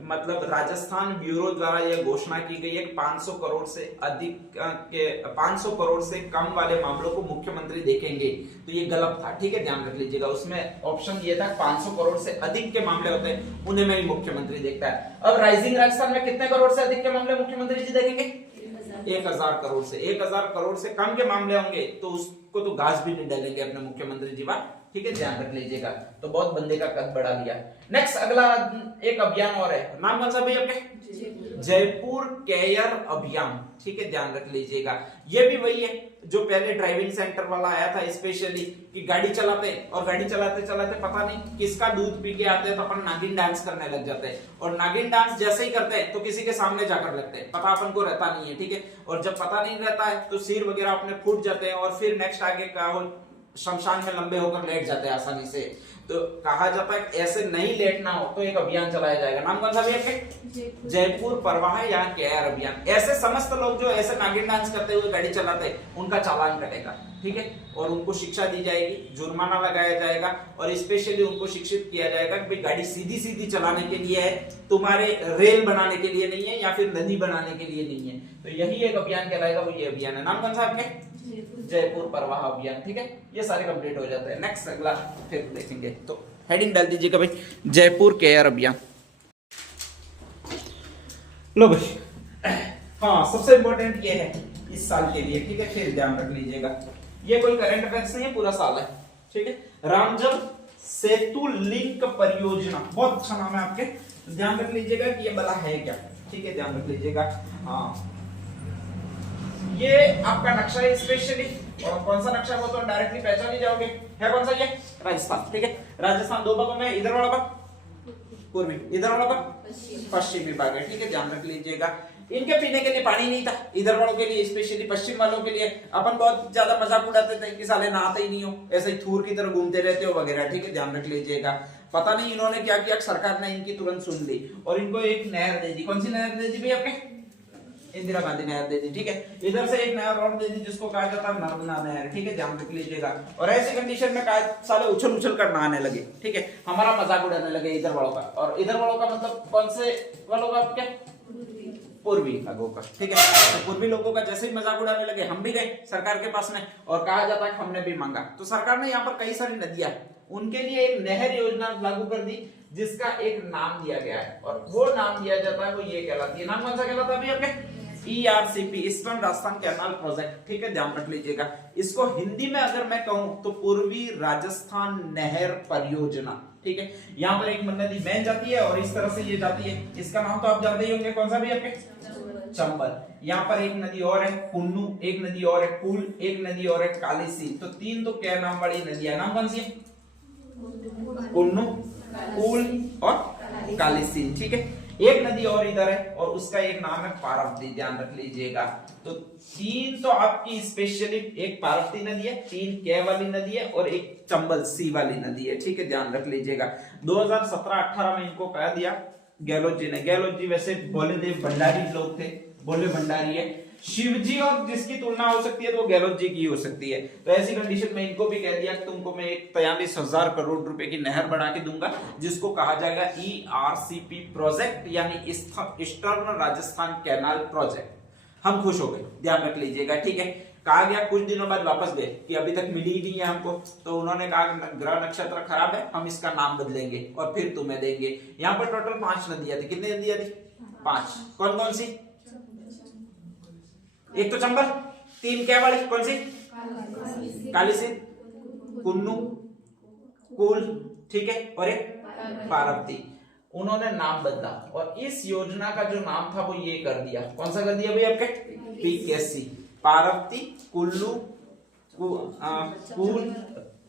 मतलब राजस्थान ब्यूरो द्वारा यह घोषणा की गई है 500 करोड़ से अधिक के 500 करोड़ से कम वाले मामलों को मुख्यमंत्री देखेंगे, तो ये गलत था। ठीक है, ध्यान रख लीजिएगा। उसमें ऑप्शन ये था 500 करोड़ से अधिक के मामले होते हैं उन्हें में ही मुख्यमंत्री देखता है। अब राइजिंग राजस्थान में कितने करोड़ से अधिक के मामले मुख्यमंत्री जी देखेंगे? 1000 करोड़ से। 1000 करोड़ से कम के मामले होंगे तो उसको तो घास भी नहीं डालेंगे अपने मुख्यमंत्री जी बात, ठीक है, ध्यान रख लीजिएगा। तो बहुत बंदे का कद बढ़ा लिया। नेक्स्ट अगला एक अभियान और है, नाम कौन सा भाई आपके? जयपुर केयर अभियान, ठीक है, ध्यान रख लीजिएगा। ये भी वही है जो पहले ड्राइविंग सेंटर वाला आया था स्पेशली, कि गाड़ी चलाते और गाड़ी चलाते चलाते पता नहीं किसका दूध पी के आते हैं तो अपन नागिन डांस करने लग जाते हैं, और नागिन डांस जैसे ही करते हैं तो किसी के सामने जाकर लगते हैं, पता अपन को रहता नहीं है, ठीक है। और जब पता नहीं रहता है तो सिर वगैरह अपने फूट जाते हैं और फिर नेक्स्ट आगे का शमशान में लंबे होकर लेट जाते हैं आसानी से। तो कहा जाता है ऐसे नहीं लेटना हो तो एक अभियान चलाया जाएगा, नाम कौन सा भी आपके? जयपुर परवाह या केयर अभियान। ऐसे समस्त लोग जो ऐसे नागिन डांस करते हुए गाड़ी चलाते हैं उनका चालान कटेगा, ठीक है, और उनको शिक्षा दी जाएगी, जुर्माना लगाया जाएगा, और स्पेशली उनको शिक्षित किया जाएगा कि भाई गाड़ी सीधी सीधी चलाने के लिए है, तुम्हारे रेल बनाने के लिए नहीं है या फिर नदी बनाने के लिए नहीं है। तो यही एक अभियान कहलाएगा, वो ये अभियान है, नाम कौन सा आपके? जयपुर परवाह अभियान, ठीक है। ये सारे कंप्लीट हो जाते हैं। नेक्स्ट अगला फिर देखेंगे, तो हेडिंग डाल दीजिएगा भाई, जयपुर केयर अभियान। लो भाई, हाँ सबसे इंपॉर्टेंट ये है इस साल के लिए, ठीक है, फिर ध्यान रख लीजिएगा, ये कोई करंट अफेयर्स नहीं है, पूरा साल है, ठीक है। रामजल सेतु लिंक परियोजना, बहुत अच्छा नाम है आपके, ध्यान रख लीजिएगा कि ये बला है क्या, ठीक है, ध्यान रख लीजिएगा। हाँ ये आपका नक्शा है स्पेशली, और कौन सा नक्शा वो तो डायरेक्टली पहचान ही जाओगे, है कौन सा? ये राजस्थान, ठीक है। राजस्थान दो भागों में, इधर वाला भाग पूर्वी, इधर वाला भाग पश्चिमी भाग है, ठीक है, ध्यान रख लीजिएगा। इनके पीने के लिए पानी नहीं था, इधर वालों के लिए स्पेशली पश्चिम वालों के लिए। अपन बहुत ज्यादा मजाक उड़ाते थे कि साले नहाते ही नहीं हो, ऐसे ही थूर की तरह घूमते रहते हो वगैरह, ठीक है, ध्यान रख लीजिएगा। पता नहीं इन्होंने क्या किया, सरकार ने इनकी तुरंत सुन ली और इनको एक नहर दे दी। कौन सी नहर दे दी भाई आपके? इंदिरा गांधी नहर दे दी, ठीक है। इधर से एक नहर और दे दी जिसको कहा जाता है नर्मदा नहर, ठीक है, ध्यान रख लीजिएगा। और ऐसी कंडीशन में साले उछल उछल कर नहाने लगे, ठीक है, हमारा मजाक उड़ाने लगे इधर वालों का। और इधर वालों का मतलब कौन से वालों का? क्या? पूर्वी लोगों का, ठीक है। तो पूर्वी लोगों का जैसे ही मजाक उड़ाने लगे, हम भी गए सरकार के पास में, और कहा जाता है हमने भी मांगा। तो सरकार ने यहाँ पर कई सारी नदियां, उनके लिए एक नहर योजना लागू कर दी जिसका एक नाम दिया गया है, और वो नाम दिया जाता है, वो ये कहलाती है, नाम कौन सा कहलाता है अभी आपके? ERCP, eastern Rajasthan canal project, ठीक है, ध्यान रख लीजिएगा। इसको हिंदी में अगर मैं कहूं तो पूर्वी राजस्थान नहर परियोजना, ठीक है। यहाँ पर एक नदी मैन जाती है और इस तरह से ये जाती है, इसका नाम तो आप जानते ही होंगे, कौन सा भी आपके? चंबल। यहाँ पर एक नदी और है कुन्नू, एक नदी और है कुल, एक नदी और है कालीसी। तो तीन तो क्या नाम वाली नदियां, नाम कौन सी है? कुन्नू, कुल और कालीसी, ठीक है। एक नदी और इधर है और उसका एक नाम है पार्वती, ध्यान रख लीजिएगा। तो तीन तो आपकी स्पेशली, एक पार्वती नदी है, तीन के वाली नदी है और एक चंबल सी वाली नदी है, ठीक है, ध्यान रख लीजिएगा। 2017-18 में इनको कह दिया गहलोत जी ने। गहलोत जी वैसे भोले देव भंडारी लोग थे, भोले भंडारी है। शिवजी और जिसकी तुलना हो सकती है तो वो गहलोत जी की हो सकती है। तो ऐसी कंडीशन में इनको भी कह दिया कि तुमको मैं एक 43,000 करोड़ रुपए की नहर बना के दूंगा, जिसको कहा जाएगा ERCP प्रोजेक्ट, यानी ईस्टर्न राजस्थान कैनाल प्रोजेक्ट। हम खुश हो गए, ध्यान रख लीजिएगा, ठीक है। कहा गया, कुछ दिनों बाद वापस गए कि अभी तक मिली ही नहीं है हमको, तो उन्होंने कहा ग्रह नक्षत्र खराब है, हम इसका नाम बदलेंगे और फिर तुम्हें देंगे। यहाँ पर टोटल 5 नदियां थी, कितनी नदियां थी? 5। कौन कौन सी? एक तो चंबल, 3 क्या वाली, कौन सी? कालीसी, कुन्नू, कुल, ठीक है, और एक पार्वती। उन्होंने नाम बदला और इस योजना का जो नाम था वो ये कर दिया, कौन सा कर दिया भाई आपके? PKC, पार्वती, कुल्लू, कुल,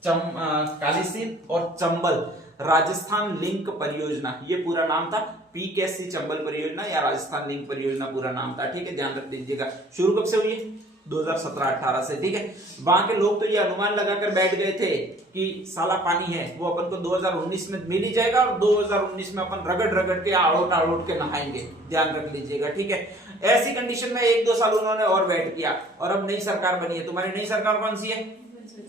कालीसी और चंबल राजस्थान लिंक परियोजना, ये पूरा नाम था। PKC चंबल परियोजना या राजस्थान लिंक परियोजना पूरा नाम था, ठीक है, ध्यान रख लीजिएगा। शुरू कब से हुई है? 2017-18 से, ठीक है। वहां के लोग तो ये अनुमान लगाकर बैठ गए थे कि साला पानी है वो अपन को 2019 में मिल ही जाएगा और 2019 में अपन रगड़ रगड़ के आड़ोट के नहाएंगे, ध्यान रख लीजिएगा, ठीक है। ऐसी कंडीशन में 1-2 साल उन्होंने और वेट किया और अब नई सरकार बनी है। तुम्हारी नई सरकार कौन सी है?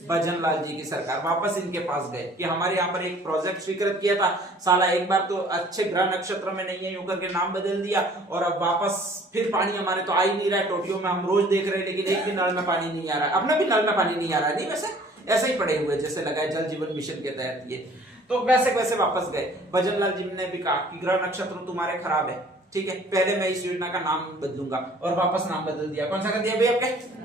भजन लाल जी की सरकार। वापस इनके पास गए कि हमारे यहाँ पर एक प्रोजेक्ट स्वीकृत किया था, साला एक बार तो अच्छे ग्रह नक्षत्र में नहीं है यूं करके नाम बदल दिया और अब वापस फिर पानी हमारे तो आ ही नहीं रहा है। टोटियों में हम रोज देख रहे हैं लेकिन एक भी नल में पानी नहीं आ रहा है। अपना भी नल में पानी नहीं आ रहा है, नहीं वैसे ऐसे ही पड़े हुए जैसे लगा है जल जीवन मिशन के तहत ये। तो वैसे वैसे वापस गए। भजन लाल जी ने भी कहा कि ग्रह नक्षत्र तुम्हारे खराब है, ठीक है, पहले मैं इस योजना का नाम बदलूंगा और वापस नाम बदल दिया। कौन सा कर दिया भाई आपके?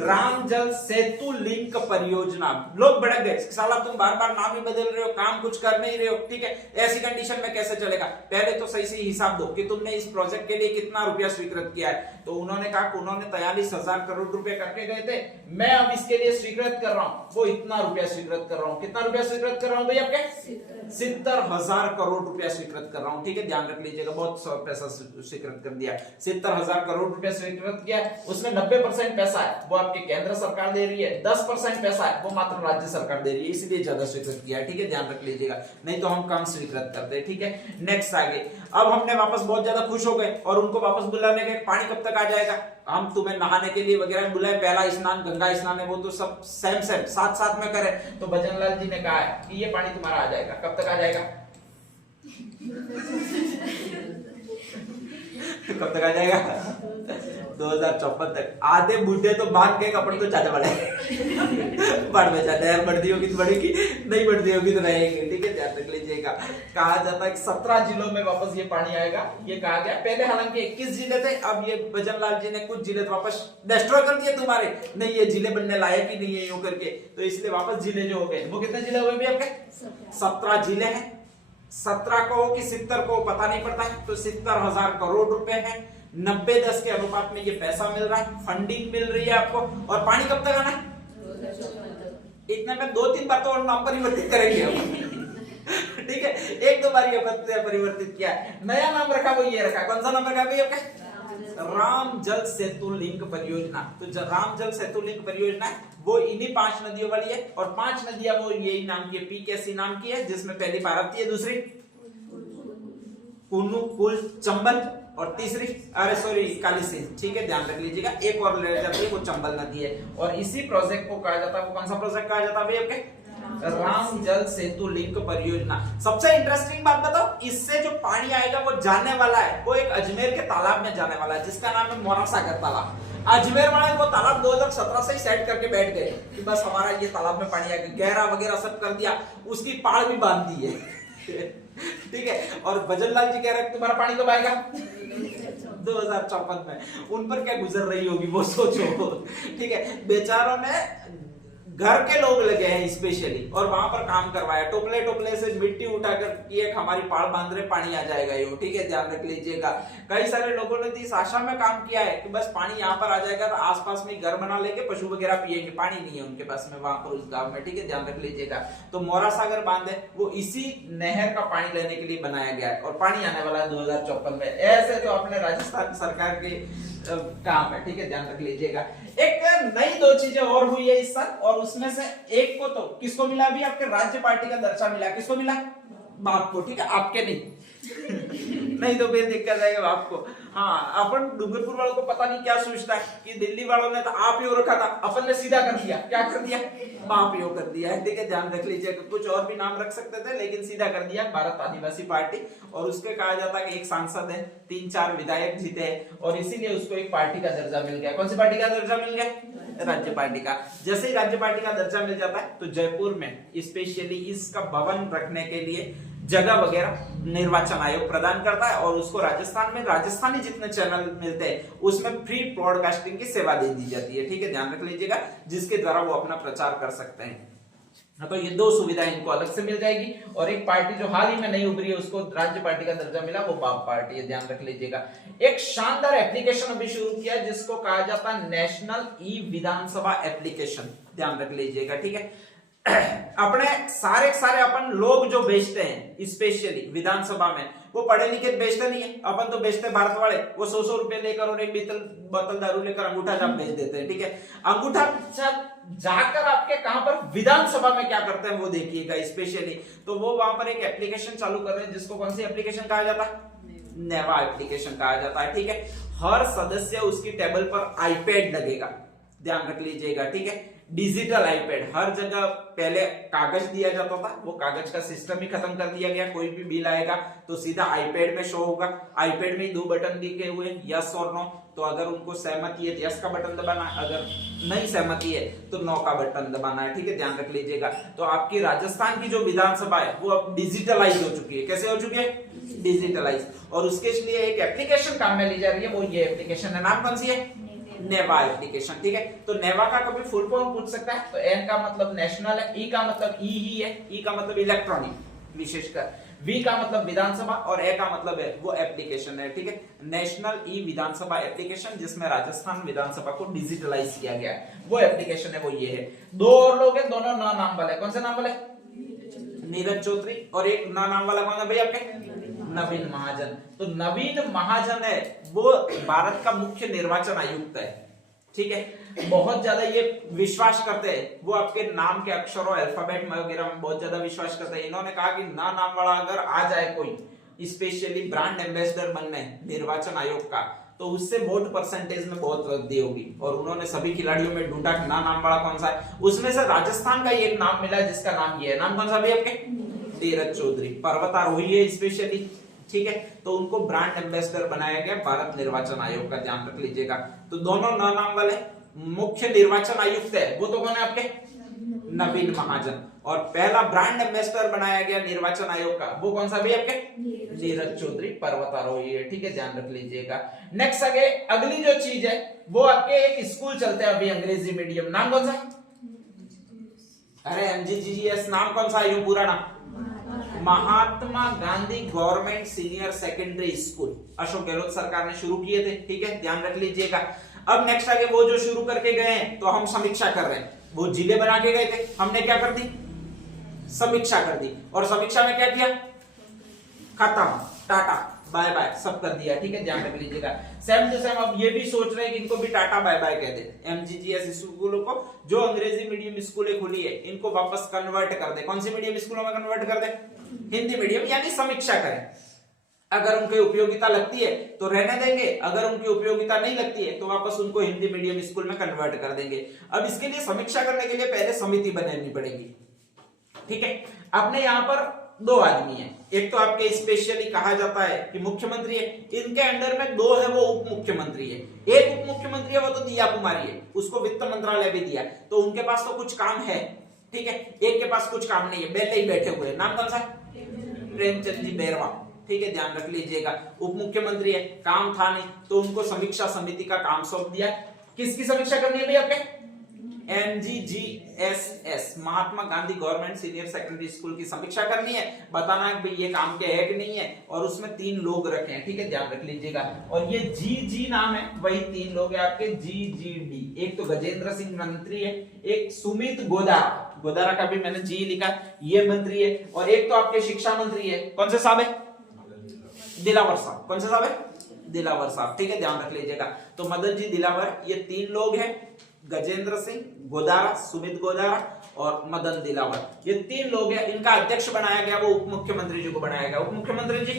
राम जल सेतु लिंक परियोजना। लोग भड़क गए, साला तुम बार बार नाम ही बदल रहे हो, काम कुछ कर नहीं रहे हो, ठीक है, ऐसी कंडीशन में कैसे चलेगा? पहले तो सही से हिसाब दो कि तुमने इस प्रोजेक्ट के लिए कितना रुपया स्वीकृत किया है। तो उन्होंने कहा कि उन्होंने 43,000 करोड़ रुपए करके गए थे, मैं अब इसके लिए स्वीकृत कर रहा हूं वो इतना रुपया स्वीकृत कर रहा हूं। कितना रुपया स्वीकृत कर रहा हूं भाई आपके? 70,000 करोड़ रुपया स्वीकृत कर रहा हूं, ठीक है, ध्यान रख लीजिएगा, बहुत पैसा स्वीकृत कर दिया। 70,000 करोड़ रुपया स्वीकृत किया, उसमें 90% पैसा है वो आपकी केंद्र सरकार दे रही है, 10% पैसा है वो मात्र राज्य सरकार दे रही है, इसलिए ज्यादा स्वीकृत किया है, ठीक है, ध्यान रख लीजिएगा, नहीं तो हम कम स्वीकृत करते हैं, ठीक है। नेक्स्ट आगे, अब हमने वापस बहुत ज्यादा खुश हो गए और उनको वापस बुलाने के पानी कब तक आ जाएगा? हम तुम्हें नहाने के लिए वगैरह बुलाए, पहला स्नान गंगा स्नान है वो तो सब सेम साथ साथ में करें। तो भजनलाल जी ने कहा है कि ये पानी तुम्हारा आ जाएगा, कब तक आ जाएगा? कब तक आ जाएगा? 2054 तक। आधे बूढ़े तो बांध के कपड़े तो ज्यादा बड़े बढ़ में जाते हैं, बढ़ती होगी तो बढ़ेगी, नहीं बढ़ती होगी तो रहेगी, ठीक है, ध्यान रख लीजिएगा। कहा जाता है 17 जिलों में वापस ये पानी आएगा, ये कहा गया। पहले हालांकि 21 जिले थे, अब ये भजनलाल जी ने कुछ जिले वापस डिस्ट्रॉय कर दिए तुम्हारे, नहीं ये जिले बनने लायक ही नहीं है यूं करके, तो इसलिए वापस जिले जो हो गए, वो कितने जिले हुए भी आपके? 17 जिले हैं। 17 को कि 70 को पता नहीं पड़ता है, तो 70,000 करोड़ रुपए है, 90-10 के अनुपात में ये पैसा मिल रहा है, फंडिंग मिल रही है आपको। और पानी कब तक आना है? इतने में 2-3 बार तो और नाम परिवर्तित करेंगे हम ठीक है, 1-2 बार ये परिवर्तित किया, नया नाम रखा वो ये रखा। कौन सा नाम रखा भाई आपका? राम जल सेतु लिंक परियोजना। तो राम जल सेतु लिंक परियोजना है वो इन्हीं 5 नदियों वाली है, और 5 नदियां वो यही नाम की है, पीकेसी नाम की है, जिसमें पहली भारती है, दूसरी कुन्नू, पुल, चंबल, और तीसरी कालीसिंध, ठीक है, ध्यान रख लीजिएगा। एक और ले जाती है वो चंबल नदी है, और इसी प्रोजेक्ट को कहा जाता है, वो कौन सा प्रोजेक्ट कहा जाता है भाई आपके? राम जल सेतु लिंक परियोजना। सबसे इंटरेस्टिंग बात बताओ, इससे जो पानी आएगा वो जाने वाला है, वो एक अजमेर के तालाब में जाने वाला है, जिसका नाम है मोरा सागर तालाब। अजमेर वाले वो तालाब 2017 से ही सेट करके बैठ गए कि बस हमारा ये तालाब में पानी आएगा, गहरा वगैरह सब कर दिया, उसकी पाड़ भी बांध दी है ठीक है, और भजनलाल जी कह रहे हैं तुम्हारा पानी कब आएगा? 2054 में। उन पर क्या गुजर रही होगी वो सोचो, ठीक है, बेचारों ने घर के लोग लगे हैं स्पेशली, और वहां पर काम करवाया, टोपले से मिट्टी उठाकर ये हमारी पाड़ बांध रहे, पानी आ जाएगा ये, ठीक है, ध्यान रख लीजिएगा। कई सारे लोगों ने इस आशा में काम किया है कि बस पानी यहाँ पर आ जाएगा तो आसपास में घर बना लेंगे, पशु वगैरह पिएंगे, पानी नहीं है उनके पास में वहां पर उस गांव में, ठीक है, ध्यान रख लीजिएगा। तो मोरा सागर बांध है वो इसी नहर का पानी लेने के लिए बनाया गया है, और पानी आने वाला है 2054 में। ऐसे तो अपने राजस्थान सरकार के काम है, ठीक है, ध्यान रख लीजिएगा। एक नई 2 चीजें और हुई है इस साल, और उसमें से एक को तो किसको मिला भी? आपके राज्य पार्टी का दर्जा मिला। किसको मिला? बाप को, ठीक है, आपके नहीं नहीं तो फिर दिक्कत आएगा आपको। हाँ, अपन डूंगरपुर वालों को पता नहीं क्या सोचता है कि दिल्ली वालों ने तो आप यो रखा था, अपन ने सीधा कर दिया, क्या कर दिया? बाप यो कर दिया है, ठीक है, ध्यान रख लीजिए। कुछ और भी नाम रख सकते थे लेकिन सीधा कर दिया, भारत आदिवासी पार्टी। और उसके कहा जाता है कि एक सांसद है, 3-4 विधायक जीते हैं, और इसीलिए उसको एक पार्टी का दर्जा मिल गया। कौन सी पार्टी का दर्जा मिल गया? राज्य पार्टी का। जैसे ही राज्य पार्टी का दर्जा मिल जाता है तो जयपुर में स्पेशली इसका भवन रखने के लिए जगह वगैरह निर्वाचन आयोग प्रदान करता है, और उसको राजस्थान में राजस्थानी जितने चैनल मिलते हैं उसमें फ्री ब्रॉडकास्टिंग की सेवा दे दी जाती है, ठीक है, ध्यान रख लीजिएगा, जिसके द्वारा वो अपना प्रचार कर सकते हैं। तो ये 2 सुविधाएं इनको अलग से मिल जाएगी, और एक पार्टी जो हाल ही में नहीं उभरी है उसको राज्य पार्टी का दर्जा मिला, वो बाप पार्टी है, ध्यान रख लीजिएगा। एक शानदार एप्लीकेशन अभी शुरू किया जिसको कहा जाता है नेशनल ई विधानसभा एप्लीकेशन, ध्यान रख लीजिएगा, ठीक है। अपने सारे अपन लोग जो बेचते हैं स्पेशली विधानसभा में, वो पढ़े लिखे बेचते नहीं है, अपन तो बेचते भारत वाले, वो 100 रुपए लेकर और एक बोतल दारू लेकर अंगूठा छाप बेच देते हैं, ठीक है। अंगूठा छाप जाकर आपके कहां पर विधानसभा में क्या करते हैं वो देखिएगा स्पेशली। तो वो वहां पर एक एप्लीकेशन चालू कर रहे हैं जिसको कौन सी एप्लीकेशन कहा जाता है? नेवा एप्लीकेशन कहा जाता है, ठीक है। हर सदस्य उसकी टेबल पर आईपैड लगेगा, ध्यान रख लीजिएगा, ठीक है, डिजिटल आईपैड। हर जगह पहले कागज दिया जाता था, वो कागज का सिस्टम ही खत्म कर दिया गया। कोई भी बिल आएगा तो सीधा आईपैड में शो होगा। आईपैड में 2 बटन दिखे हुए, यस और नो, तो अगर उनको सहमति है तो यस का बटन दबाना है, अगर नहीं सहमति है तो नो का बटन दबाना है, ठीक है, ध्यान रख लीजिएगा। तो आपकी राजस्थान की जो विधानसभा है वो अब डिजिटलाइज हो चुकी है। कैसे हो चुकी है? डिजिटलाइज, और उसके लिए एक एप्लीकेशन काम में ली जा रही है, वो ये एप्लीकेशन है, नाम कौन सी है? नेवा एप्लीकेशन। ठीक है, तो नेवा का कभी फुल फॉर्म पूछ सकता है, तो एन का मतलब नेशनल है, ई का मतलब ई ही है, ई का मतलब इलेक्ट्रॉनिक विशेषकर, वी का मतलब विधानसभा, और ए का मतलब है वो एप्लीकेशन है। ठीक है, नेशनल ई विधानसभा एप्लीकेशन, जिसमें राजस्थान विधानसभा को डिजिटलाइज किया गया है, वो एप्लीकेशन है, वो ये है। दो और लोग हैं, दोनों ना नाम वाले, कौन से नाम वाले? नीरज चौधरी, और एक ना नाम वाला कौन है भाई आपके? नवीन महाजन। तो नवीन महाजन है वो भारत का मुख्य निर्वाचन आयुक्त है। ठीक है, बहुत ज्यादा ये विश्वास करते हैं, वो आपके नाम के अक्षरों अल्फाबेट वगैरह में बहुत ज्यादा विश्वास करते हैं। इन्होंने कहा कि ना नाम वाला अगर आ जाए कोई स्पेशली ब्रांड एम्बेसडर बनने निर्वाचन आयोग का, तो उससे वोट परसेंटेज में बहुत वृद्धि होगी। और उन्होंने सभी खिलाड़ियों में ढूंढा कि ना नाम वाला कौन सा है, उसमें से राजस्थान का एक नाम मिला जिसका नाम ये है। नाम कौन सा भी आपके? नीरज चौधरी, पर्वतारोही है स्पेशली। ठीक है, तो उनको ब्रांड एम्बेसडर बनाया गया भारत निर्वाचन आयोग का, ध्यान रख लीजिएगा। तो दोनों ना नाम वाले मुख्य निर्वाचन आयुक्त है, वो तो कौन है आपके? नवीन महाजन। और पहला ब्रांड एम्बेसडर बनाया गया निर्वाचन आयोग का, वो कौन सा भी आपके? नीरज चौधरी, पर्वतारोही है। ठीक है, ध्यान रख लीजिएगा। नेक्स्ट आगे अगली जो चीज है वो आपके एक स्कूल चलते हैं अभी अंग्रेजी मीडियम, नाम कौन सा? अरे MGGS, नाम कौन सा है यूं पूरा नाम? Mahatma Gandhi government senior secondary school, Ashok Gehlot सरकार ने शुरू किए थे। ठीक है, ध्यान रख लीजिएगा। अब नेक्स्ट आगे वो जो शुरू करके गए हैं, तो हम समीक्षा कर रहे हैं। वो जिले बना के गए थे, हमने क्या कर दी? समीक्षा कर दी, और समीक्षा में क्या किया? खत्म, टाटा बाय बाय सब कर दिया। ठीक है, ध्यान रख लीजिएगा। सेम टू सेम अब ये भी सोच रहे हैं कि इनको भी टाटा बाय बाय कह दे। MGGS स्कूलों को, जो अंग्रेजी मीडियम स्कूलें खुली है, इनको वापस कन्वर्ट कर दे। कौन सी मीडियम स्कूलों में कन्वर्ट कर दे? हिंदी मीडियम, यानी समीक्षा करें। अगर उनकी उपयोगिता लगती है तो रहने देंगे, अगर उनकी उपयोगिता नहीं लगती है तो वापस उनको हिंदी मीडियम स्कूल में कन्वर्ट कर देंगे। अब इसके लिए समीक्षा करने के लिए पहले समिति बनानी पड़ेगी। ठीक है, अपने यहाँ पर दो आदमी हैं, एक तो आपके स्पेशली कहा जाता है कि मुख्यमंत्री है, इनके अंडर में दो है वो उप मुख्यमंत्री है। एक उप मुख्यमंत्री है वो तो दिया कुमारी है, उसको वित्त मंत्रालय भी दिया, तो उनके पास तो कुछ काम है। ठीक है, एक के पास कुछ काम नहीं है, बेले ही बैठे हुए। नाम कौन सा? प्रेमचंद जी बैरवा। ठीक है, ध्यान रख लीजिएगा। उप मुख्यमंत्री है, काम था नहीं, तो उनको समीक्षा समिति का काम सौंप दिया। किसकी समीक्षा करनी है भाई आपके? MGGSS, Mahatma Gandhi government senior secondary school की समीक्षा करनी है, बताना है भाई ये काम के है कि नहीं है, और उसमें 3 लोग रखे हैं। ठीक है, ध्यान रख लीजिएगा। और ये GG नाम है, वही 3 लोग हैं आपके GGD। एक तो गजेंद्र सिंह मंत्री है, एक सुमित गोदारा, गोदारा का भी मैंने जी लिखा, ये मंत्री है, और एक तो आपके शिक्षा मंत्री है, कौन से साहब है? दिलावर साहब। कौन से साहब है? दिलावर साहब। ठीक है, ध्यान रख लीजिएगा। तो मदन जी दिलावर, ये 3 लोग हैं, गजेंद्र सिंह, गोदारा, सुमित गोदारा और मदन दिलावर, ये 3 लोग हैं। इनका अध्यक्ष बनाया गया, वो उप मुख्यमंत्री जी को बनाया गया। उप मुख्यमंत्री जी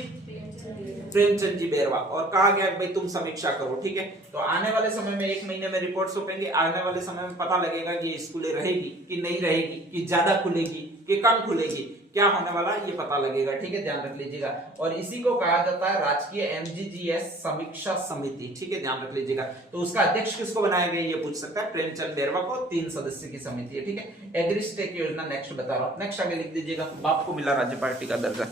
प्रेमचंद जी बैरवा, और कहा गया भाई तुम समीक्षा करो। ठीक है, तो आने वाले समय में 1 महीने में रिपोर्ट सौंपेंगे। आने वाले समय में पता लगेगा कि ये स्कूलें रहेगी कि नहीं रहेगी, कि ज्यादा खुलेगी कि कम खुलेगी, क्या होने वाला ये पता लगेगा। ठीक है, ध्यान रख लीजिएगा। और इसी को कहा जाता है राजकीय MGGS समीक्षा समिति। ठीक है, ध्यान रख लीजिएगा। तो उसका अध्यक्ष किसको बनाया गया ये पूछ सकता है, प्रेमचंद बैरवा को। 3 सदस्य की समिति है। ठीक है, एग्री स्टेट योजना नेक्स्ट बता रहा हूं, नेक्स्ट आगे लिख दीजिएगा। बाप को मिला राज्य पार्टी का दर्जा।